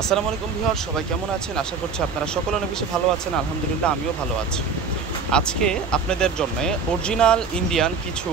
আসসালামু আলাইকুম ভিউয়ার, সবাই কেমন আছেন? আশা করছি আপনারা সকলে অনেক বেশি ভালো আছেন। আলহামদুলিল্লাহ আমিও ভালো আছি। আজকে আপনাদের জন্য অরিজিনাল ইন্ডিয়ান কিছু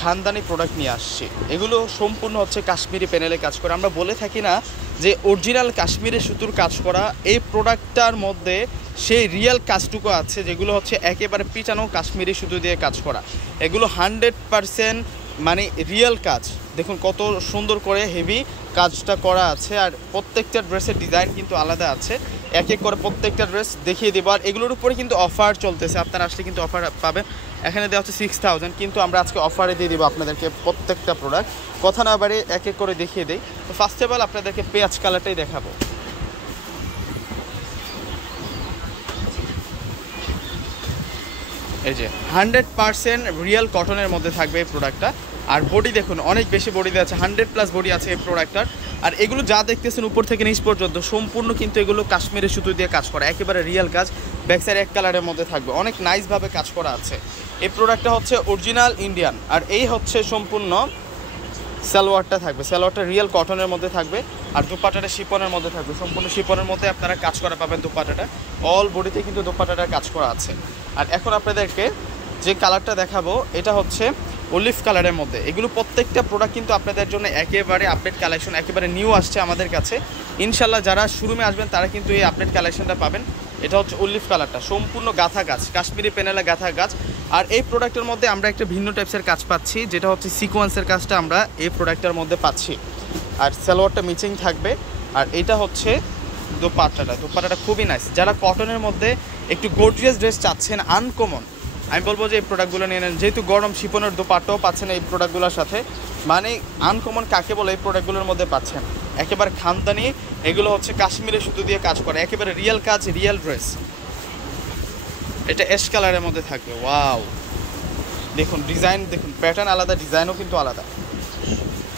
খানদানি প্রোডাক্ট নিয়ে আসছি। এগুলো সম্পূর্ণ হচ্ছে কাশ্মীরি প্যানেলে কাজ করে। আমরা বলে থাকি না যে অরিজিনাল কাশ্মীরি সুতোর কাজ করা, এই প্রোডাক্টটার মধ্যে সেই রিয়েল কাজটুকু আছে যেগুলো হচ্ছে একেবারে পিটানো কাশ্মীরি সুতো দিয়ে কাজ করা। এগুলো 100% মানে রিয়েল কাজ। দেখুন কত সুন্দর করে হেভি কাজটা করা আছে। আর প্রত্যেকটা ড্রেসের ডিজাইন কিন্তু আলাদা আছে। এক এক করে প্রত্যেকটা ড্রেস দেখিয়ে দেবো। আর এগুলোর উপরে কিন্তু অফার চলতেছে, আপনারা আসলে কিন্তু অফার পাবেন। এখানে দেওয়া হচ্ছে 6000, কিন্তু আমরা আজকে অফারে দিয়ে দেবো আপনাদেরকে প্রত্যেকটা প্রোডাক্ট। কথা না বাড়ে এক এক করে দেখিয়ে দিই। তো ফার্স্ট অফ অল আপনাদেরকে পেঁয়াজ কালারটাই দেখাবো। এই যে 100% রিয়েল কটনের মধ্যে থাকবে এই প্রোডাক্টটা। আর বডি দেখুন অনেক বেশি বডি দেওয়া আছে, 100+ বডি আছে এই প্রোডাক্টটার। আর এগুলো যা দেখতেছেন উপর থেকে নিচ পর্যন্ত সম্পূর্ণ কিন্তু এগুলো কাশ্মীরের সুতো দিয়ে কাজ করা, একেবারে রিয়েল কাজ। ব্যাক সাইড এক কালারের মধ্যে থাকবে, অনেক নাইসভাবে কাজ করা আছে। এই প্রোডাক্টটা হচ্ছে অরিজিনাল ইন্ডিয়ান। আর এই হচ্ছে সম্পূর্ণ সালোয়ারটা থাকবে, সালোয়ারটা রিয়েল কটনের মধ্যে থাকবে। আর দুপাটাটা শিপনের মধ্যে থাকবে, সম্পূর্ণ শিপনের মধ্যে আপনারা কাজ করা পাবেন। দুপাটাটা অল বডিতে কিন্তু দুপাটাটা কাজ করা আছে। আর এখন আপনাদেরকে যে কালারটা দেখাবো এটা হচ্ছে অলিভ কালারের মধ্যে। এগুলো প্রত্যেকটা প্রোডাক্ট কিন্তু আপনাদের জন্য একেবারে আপডেট কালেকশন, একেবারে নিউ আসছে আমাদের কাছে। ইনশাল্লাহ যারা শোরুমে আসবেন তারা কিন্তু এই আপডেট কালেকশনটা পাবেন। এটা হচ্ছে অলিভ কালারটা, সম্পূর্ণ গাঁথা কাজ, কাশ্মীরি প্যানেলে গাঁথা কাজ। আর এই প্রোডাক্টের মধ্যে আমরা একটা ভিন্ন টাইপসের কাজ পাচ্ছি, যেটা হচ্ছে সিকোয়েন্সের কাজটা আমরা এই প্রোডাক্টের মধ্যে পাচ্ছি। আর সালোয়ারটা মিচিং থাকবে। আর এটা হচ্ছে দোপাট্টাটা খুবই নাইস। যারা কটনের মধ্যে একটু গর্জিয়াস ড্রেস চাচ্ছেন, আনকমন, আমি বলবো যে এই প্রোডাক্টগুলো নিয়ে নেন। যেহেতু গরম শিপনের দোপাট্টাও পাচ্ছেন এই প্রোডাক্টগুলোর সাথে, মানে আনকমন কাকে বলে এই প্রোডাক্টগুলোর মধ্যে পাচ্ছেন। একেবারে খানদানি, এগুলো হচ্ছে কাশ্মীরের সুতো দিয়ে কাজ করে, একেবারে রিয়েল কাজ, রিয়েল ড্রেস। এটা অ্যাশ কালারের মধ্যে থাকবে। ওয়াও, দেখুন ডিজাইন, দেখুন প্যাটার্ন আলাদা, ডিজাইনও কিন্তু আলাদা।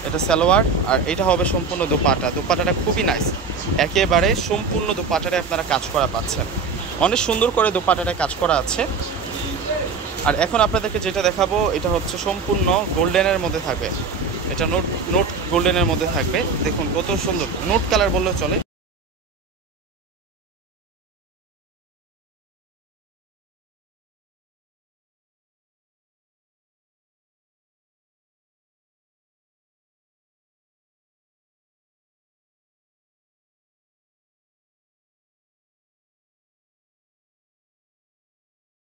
এটা সালোয়ার, আর এটা হবে সম্পূর্ণ দোপাট্টাটা খুবই নাইস। একেবারে সম্পূর্ণ দোপাট্টাটায় আপনারা কাজ করা পাচ্ছেন, অনেক সুন্দর করে দোপাট্টাটায় কাজ করা আছে। আর এখন আপনাদেরকে যেটা দেখাবো এটা হচ্ছে সম্পূর্ণ গোল্ডেনের মধ্যে থাকবে। এটা নোট গোল্ডেনের মধ্যে থাকবে। দেখুন কত সুন্দর, নোট কালার বললেও চলে।